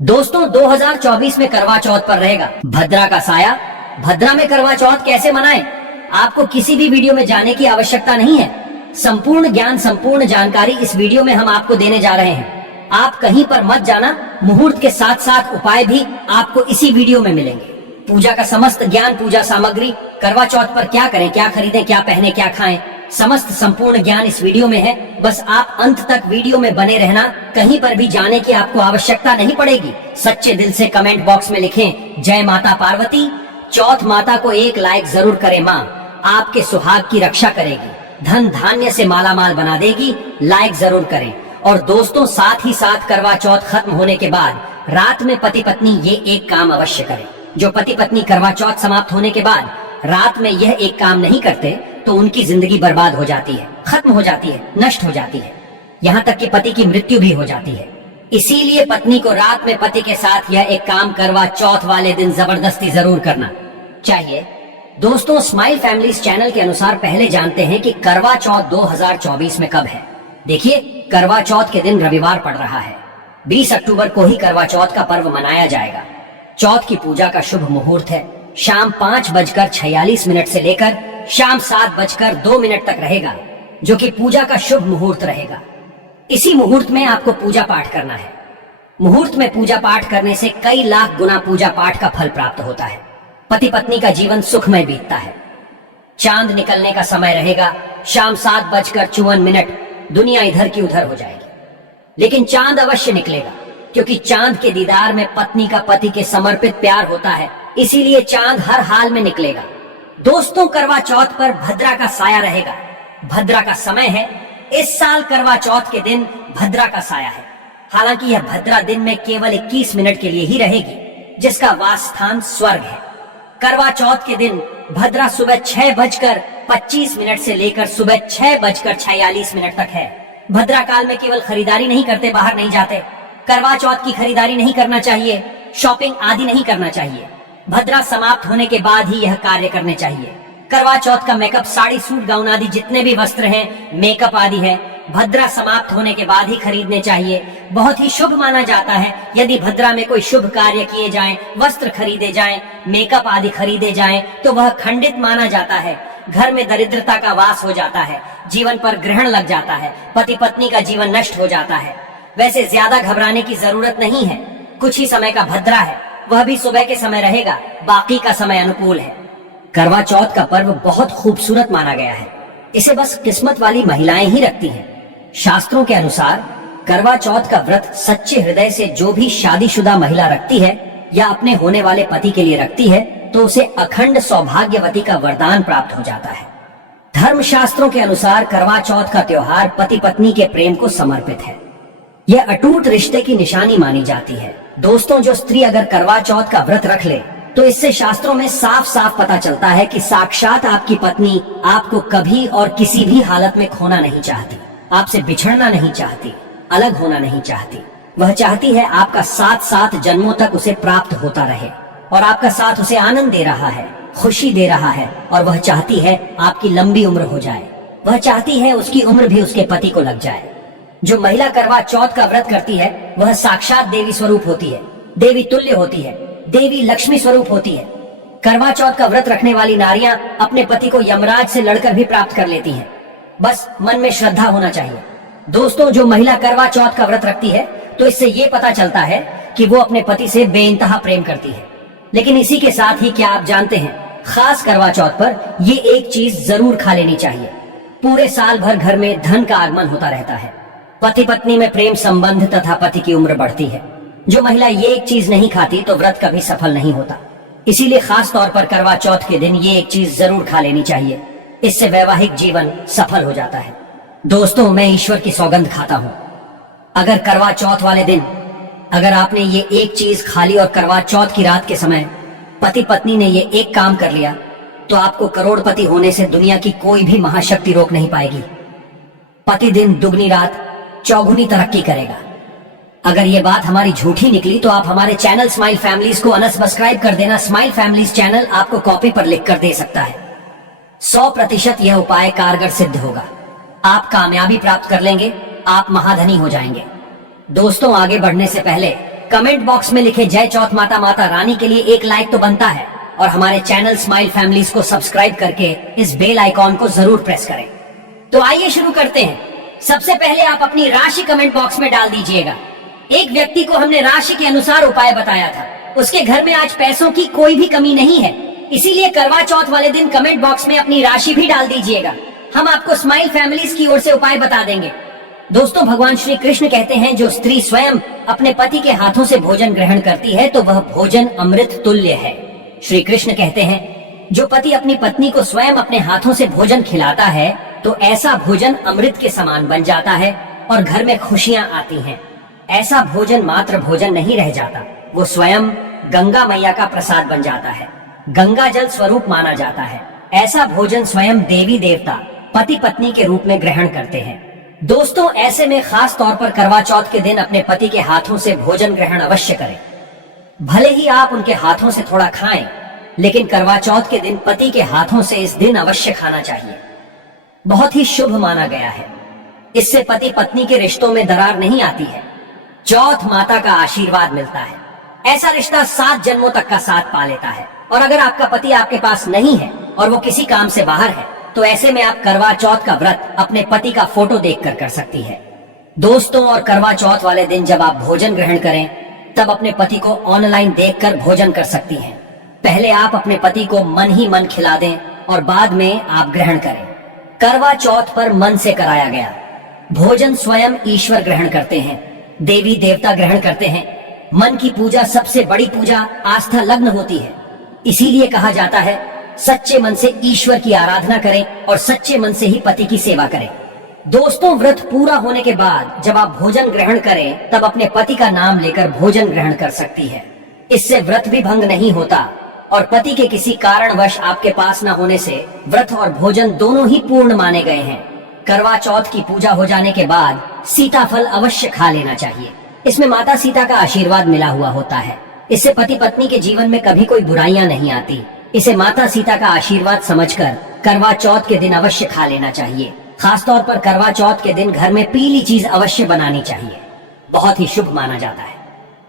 दोस्तों 2024 में करवा चौथ पर रहेगा भद्रा का साया। भद्रा में करवा चौथ कैसे मनाएं? आपको किसी भी वीडियो में जाने की आवश्यकता नहीं है। संपूर्ण ज्ञान, संपूर्ण जानकारी इस वीडियो में हम आपको देने जा रहे हैं। आप कहीं पर मत जाना। मुहूर्त के साथ साथ उपाय भी आपको इसी वीडियो में मिलेंगे। पूजा का समस्त ज्ञान, पूजा सामग्री, करवा चौथ पर क्या करें, क्या खरीदें, क्या पहने, क्या खाएं, समस्त संपूर्ण ज्ञान इस वीडियो में है। बस आप अंत तक वीडियो में बने रहना। कहीं पर भी जाने की आपको आवश्यकता नहीं पड़ेगी। सच्चे दिल से कमेंट बॉक्स में लिखें जय माता पार्वती। चौथ माता को एक लाइक जरूर करें। माँ आपके सुहाग की रक्षा करेगी, धन धान्य से मालामाल बना देगी। लाइक जरूर करें। और दोस्तों साथ ही साथ करवा चौथ खत्म होने के बाद रात में पति पत्नी ये एक काम अवश्य करें। जो पति पत्नी करवा चौथ समाप्त होने के बाद रात में यह एक काम नहीं करते तो उनकी जिंदगी बर्बाद हो जाती है, खत्म हो जाती है, नष्ट हो जाती है, यहाँ तक कि पति की मृत्यु भी हो जाती है। इसीलिए पत्नी को रात में पति के साथ यह एक काम करवा चौथ वाले दिन जबरदस्ती जरूर करना चाहिए। दोस्तों स्माइल फैमिलीज चैनल के अनुसार पहले जानते हैं कि करवा चौथ 2024 में कब है। देखिए, करवा चौथ के दिन रविवार पड़ रहा है। 20 अक्टूबर को ही करवा चौथ का पर्व मनाया जाएगा। चौथ की पूजा का शुभ मुहूर्त है शाम 5:46 से लेकर शाम 7:02 तक रहेगा, जो कि पूजा का शुभ मुहूर्त रहेगा। इसी मुहूर्त में आपको पूजा पाठ करना है। मुहूर्त में पूजा पाठ करने से कई लाख गुना पूजा पाठ का फल प्राप्त होता है। पति पत्नी का जीवन सुखमय बीतता है। चांद निकलने का समय रहेगा शाम 7:54। दुनिया इधर की उधर हो जाएगी, लेकिन चांद अवश्य निकलेगा, क्योंकि चांद के दीदार में पत्नी का पति के समर्पित प्यार होता है। इसीलिए चांद हर हाल में निकलेगा। दोस्तों करवा चौथ पर भद्रा का साया रहेगा। भद्रा का समय है। इस साल करवा चौथ के दिन भद्रा का साया है। हालांकि यह भद्रा दिन में केवल 21 मिनट के लिए ही रहेगी, जिसका वास स्थान स्वर्ग है। करवा चौथ के दिन भद्रा सुबह 6:25 से लेकर सुबह 6:46 तक है। भद्रा काल में केवल खरीदारी नहीं करते, बाहर नहीं जाते। करवा चौथ की खरीदारी नहीं करना चाहिए, शॉपिंग आदि नहीं करना चाहिए। भद्रा समाप्त होने के बाद ही यह कार्य करने चाहिए। करवा चौथ का मेकअप, साड़ी, सूट, गाउन आदि जितने भी वस्त्र हैं, मेकअप आदि है, भद्रा समाप्त होने के बाद ही खरीदने चाहिए। बहुत ही शुभ माना जाता है यदि भद्रा में कोई शुभ कार्य किए जाएं, वस्त्र खरीदे जाएं, मेकअप आदि खरीदे जाएं, तो वह खंडित माना जाता है। घर में दरिद्रता का वास हो जाता है, जीवन पर ग्रहण लग जाता है, पति पत्नी का जीवन नष्ट हो जाता है। वैसे ज्यादा घबराने की जरूरत नहीं है। कुछ ही समय का भद्रा है, वह भी सुबह के समय रहेगा, बाकी का समय अनुकूल है। करवा चौथ का पर्व बहुत खूबसूरत माना गया है। इसे बस किस्मत वाली महिलाएं ही रखती हैं। शास्त्रों के अनुसार करवा चौथ का व्रत सच्चे हृदय से जो भी शादीशुदा महिला रखती है या अपने होने वाले पति के लिए रखती है, तो उसे अखंड सौभाग्यवती का वरदान प्राप्त हो जाता है। धर्म शास्त्रों के अनुसार करवा चौथ का त्योहार पति पत्नी के प्रेम को समर्पित है। यह अटूट रिश्ते की निशानी मानी जाती है। दोस्तों जो स्त्री अगर करवा चौथ का व्रत रख ले तो इससे शास्त्रों में साफ साफ पता चलता है कि साक्षात आपकी पत्नी आपको कभी और किसी भी हालत में खोना नहीं चाहती, आपसे बिछड़ना नहीं चाहती, अलग होना नहीं चाहती। वह चाहती है आपका साथ साथ जन्मों तक उसे प्राप्त होता रहे, और आपका साथ उसे आनंद दे रहा है, खुशी दे रहा है, और वह चाहती है आपकी लंबी उम्र हो जाए। वह चाहती है उसकी उम्र भी उसके पति को लग जाए। जो महिला करवा चौथ का व्रत करती है वह साक्षात देवी स्वरूप होती है, देवी तुल्य होती है, देवी लक्ष्मी स्वरूप होती है। करवा चौथ का व्रत रखने वाली नारियां अपने पति को यमराज से लड़कर भी प्राप्त कर लेती हैं। बस मन में श्रद्धा होना चाहिए। दोस्तों जो महिला करवा चौथ का व्रत रखती है तो इससे ये पता चलता है कि वो अपने पति से बेइंतहा प्रेम करती है। लेकिन इसी के साथ ही क्या आप जानते हैं, खास करवा चौथ पर ये एक चीज जरूर खा लेनी चाहिए। पूरे साल भर घर में धन का आगमन होता रहता है, पति पत्नी में प्रेम संबंध तथा पति की उम्र बढ़ती है। जो महिला ये एक चीज नहीं खाती तो व्रत कभी सफल नहीं होता। इसीलिए खास तौर पर करवा चौथ के दिन ये एक चीज जरूर खा लेनी चाहिए। इससे वैवाहिक जीवन सफल हो जाता है। दोस्तों मैं ईश्वर की सौगंध खाता हूँ, अगर करवा चौथ वाले दिन अगर आपने ये एक चीज खा ली और करवा चौथ की रात के समय पति पत्नी ने ये एक काम कर लिया, तो आपको करोड़पति होने से दुनिया की कोई भी महाशक्ति रोक नहीं पाएगी। पति दिन दुगनी रात चौगुनी तरक्की करेगा। अगर ये बात हमारी झूठी निकली तो आप हमारे चैनल स्माइल फैमिलीज को अनसब्सक्राइब कर देना। स्माइल फैमिलीज चैनल आपको कॉपी पर लिख कर दे सकता है। 100% यह उपाय कारगर सिद्ध होगा। आप कामयाबी प्राप्त कर लेंगे, आप महाधनी हो जाएंगे। दोस्तों आगे बढ़ने से पहले कमेंट बॉक्स में लिखे जय चौथ माता माता रानी के लिए एक लाइक तो बनता है और हमारे चैनल स्माइल फैमिलीज को सब्सक्राइब करके इस बेल आइकॉन को जरूर प्रेस करें। तो आइए शुरू करते हैं। सबसे पहले आप अपनी राशि कमेंट बॉक्स में डाल दीजिएगा। एक व्यक्ति को हमने राशि के अनुसार उपाय बताया था। उसके घर में आज पैसों की कोई भी कमी नहीं है, इसीलिए करवा चौथ वाले दिन कमेंट बॉक्स में अपनी राशि भी डाल दीजिएगा। हम आपको स्माइल फैमिलीज की ओर से उपाय बता देंगे। दोस्तों, भगवान श्री कृष्ण कहते हैं जो स्त्री स्वयं अपने पति के हाथों से भोजन ग्रहण करती है तो वह भोजन अमृत तुल्य है। श्री कृष्ण कहते हैं जो पति अपनी पत्नी को स्वयं अपने हाथों से भोजन खिलाता है तो ऐसा भोजन अमृत के समान बन जाता है और घर में खुशियां आती हैं। ऐसा भोजन मात्र भोजन नहीं रह जाता, वो स्वयं गंगा मैया का प्रसाद बन जाता है, गंगा जल स्वरूप माना जाता है। ऐसा भोजन स्वयं देवी देवता पति पत्नी के रूप में ग्रहण करते हैं। दोस्तों, ऐसे में खास तौर पर करवा चौथ के दिन अपने पति के हाथों से भोजन ग्रहण अवश्य करें। भले ही आप उनके हाथों से थोड़ा खाएं, लेकिन करवा चौथ के दिन पति के हाथों से इस दिन अवश्य खाना चाहिए। बहुत ही शुभ माना गया है। इससे पति पत्नी के रिश्तों में दरार नहीं आती है, चौथ माता का आशीर्वाद मिलता है। ऐसा रिश्ता 7 जन्मों तक का साथ पा लेता है। और अगर आपका पति आपके पास नहीं है और वो किसी काम से बाहर है तो ऐसे में आप करवा चौथ का व्रत अपने पति का फोटो देखकर कर सकती है। दोस्तों, और करवा चौथ वाले दिन जब आप भोजन ग्रहण करें तब अपने पति को ऑनलाइन देखकर भोजन कर सकती हैं। पहले आप अपने पति को मन ही मन खिला दें और बाद में आप ग्रहण करें। करवा चौथ पर मन से कराया गया भोजन स्वयं ईश्वर ग्रहण करते हैं, देवी देवता ग्रहण करते हैं। मन की पूजा सबसे बड़ी पूजा आस्था लग्न होती है। इसीलिए कहा जाता है सच्चे मन से ईश्वर की आराधना करें और सच्चे मन से ही पति की सेवा करें। दोस्तों, व्रत पूरा होने के बाद जब आप भोजन ग्रहण करें तब अपने पति का नाम लेकर भोजन ग्रहण कर सकती है। इससे व्रत भी भंग नहीं होता और पति के किसी कारणवश आपके पास न होने से व्रत और भोजन दोनों ही पूर्ण माने गए हैं। करवा चौथ की पूजा हो जाने के बाद सीताफल अवश्य खा लेना चाहिए। इसमें माता सीता का आशीर्वाद मिला हुआ होता है। इससे पति पत्नी के जीवन में कभी कोई बुराइयां नहीं आती। इसे माता सीता का आशीर्वाद समझकर करवा चौथ के दिन अवश्य खा लेना चाहिए। खासतौर पर करवा चौथ के दिन घर में पीली चीज अवश्य बनानी चाहिए, बहुत ही शुभ माना जाता है।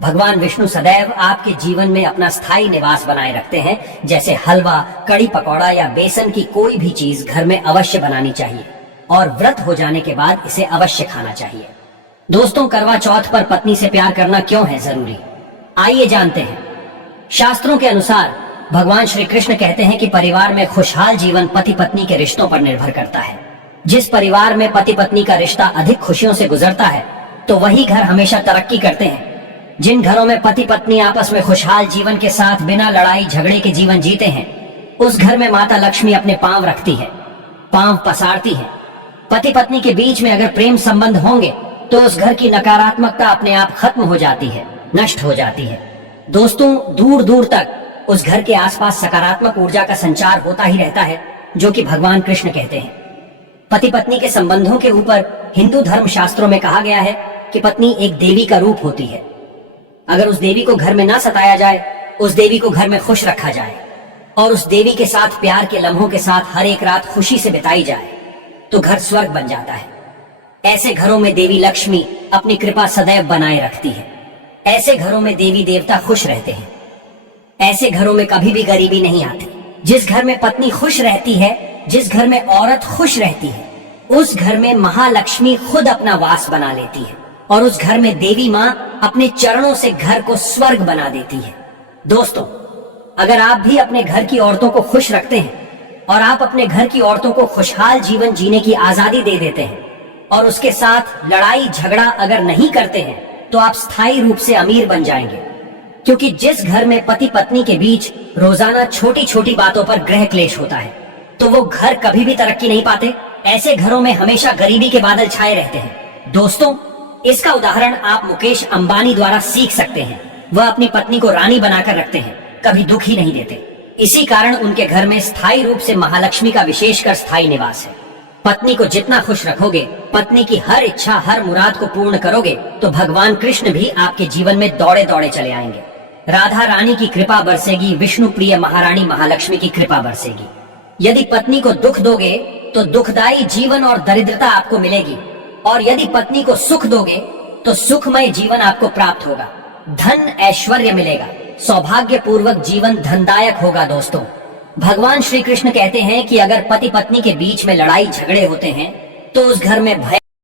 भगवान विष्णु सदैव आपके जीवन में अपना स्थायी निवास बनाए रखते हैं। जैसे हलवा, कड़ी पकौड़ा या बेसन की कोई भी चीज घर में अवश्य बनानी चाहिए और व्रत हो जाने के बाद इसे अवश्य खाना चाहिए। दोस्तों, करवा चौथ पर पत्नी से प्यार करना क्यों है जरूरी, आइए जानते हैं। शास्त्रों के अनुसार भगवान श्री कृष्ण कहते हैं कि परिवार में खुशहाल जीवन पति पत्नी के रिश्तों पर निर्भर करता है। जिस परिवार में पति पत्नी का रिश्ता अधिक खुशियों से गुजरता है तो वही घर हमेशा तरक्की करते हैं। जिन घरों में पति पत्नी आपस में खुशहाल जीवन के साथ बिना लड़ाई झगड़े के जीवन जीते हैं, उस घर में माता लक्ष्मी अपने पांव रखती है, पांव पसारती है। पति पत्नी के बीच में अगर प्रेम संबंध होंगे तो उस घर की नकारात्मकता अपने आप खत्म हो जाती है, नष्ट हो जाती है। दोस्तों, दूर दूर तक उस घर के आसपास सकारात्मक ऊर्जा का संचार होता ही रहता है, जो कि भगवान कृष्ण कहते हैं। पति पत्नी के संबंधों के ऊपर हिंदू धर्म शास्त्रों में कहा गया है कि पत्नी एक देवी का रूप होती है। अगर उस देवी को घर में ना सताया जाए, उस देवी को घर में खुश रखा जाए और उस देवी के साथ प्यार के लम्हों के साथ हर एक रात खुशी से बिताई जाए तो घर स्वर्ग बन जाता है। ऐसे घरों में देवी लक्ष्मी अपनी कृपा सदैव बनाए रखती है। ऐसे घरों में देवी देवता खुश रहते हैं। ऐसे घरों में कभी भी गरीबी नहीं आती। जिस घर में पत्नी खुश रहती है, जिस घर में औरत खुश रहती है, उस घर में महालक्ष्मी खुद अपना वास बना लेती है और उस घर में देवी माँ अपने चरणों से घर को स्वर्ग बना देती है। दोस्तों, अगर आप भी अपने घर की औरतों को खुश रखते हैं और आप अपने घर की औरतों को खुशहाल जीवन जीने की आजादी दे देते हैं और उसके साथ लड़ाई झगड़ा अगर नहीं करते हैं तो आप स्थायी रूप से अमीर बन जाएंगे। क्योंकि जिस घर में पति पत्नी के बीच रोजाना छोटी छोटी बातों पर गृह क्लेश होता है तो वो घर कभी भी तरक्की नहीं पाते। ऐसे घरों में हमेशा गरीबी के बादल छाए रहते हैं। दोस्तों, इसका उदाहरण आप मुकेश अंबानी द्वारा सीख सकते हैं। वह अपनी पत्नी को रानी बनाकर रखते हैं, कभी दुख ही नहीं देते। इसी कारण उनके घर में स्थायी रूप से महालक्ष्मी का विशेषकर स्थायी निवास है। पत्नी को जितना खुश रखोगे, पत्नी की हर इच्छा हर मुराद को पूर्ण करोगे तो भगवान कृष्ण भी आपके जीवन में दौड़े दौड़े चले आएंगे। राधा रानी की कृपा बरसेगी, विष्णु प्रिय महारानी महालक्ष्मी की कृपा बरसेगी। यदि पत्नी को दुख दोगे तो दुखदायी जीवन और दरिद्रता आपको मिलेगी और यदि पत्नी को सुख दोगे तो सुखमय जीवन आपको प्राप्त होगा। धन ऐश्वर्य मिलेगा, सौभाग्य पूर्वक जीवन धनदायक होगा। दोस्तों, भगवान श्री कृष्ण कहते हैं कि अगर पति पत्नी के बीच में लड़ाई झगड़े होते हैं तो उस घर में भय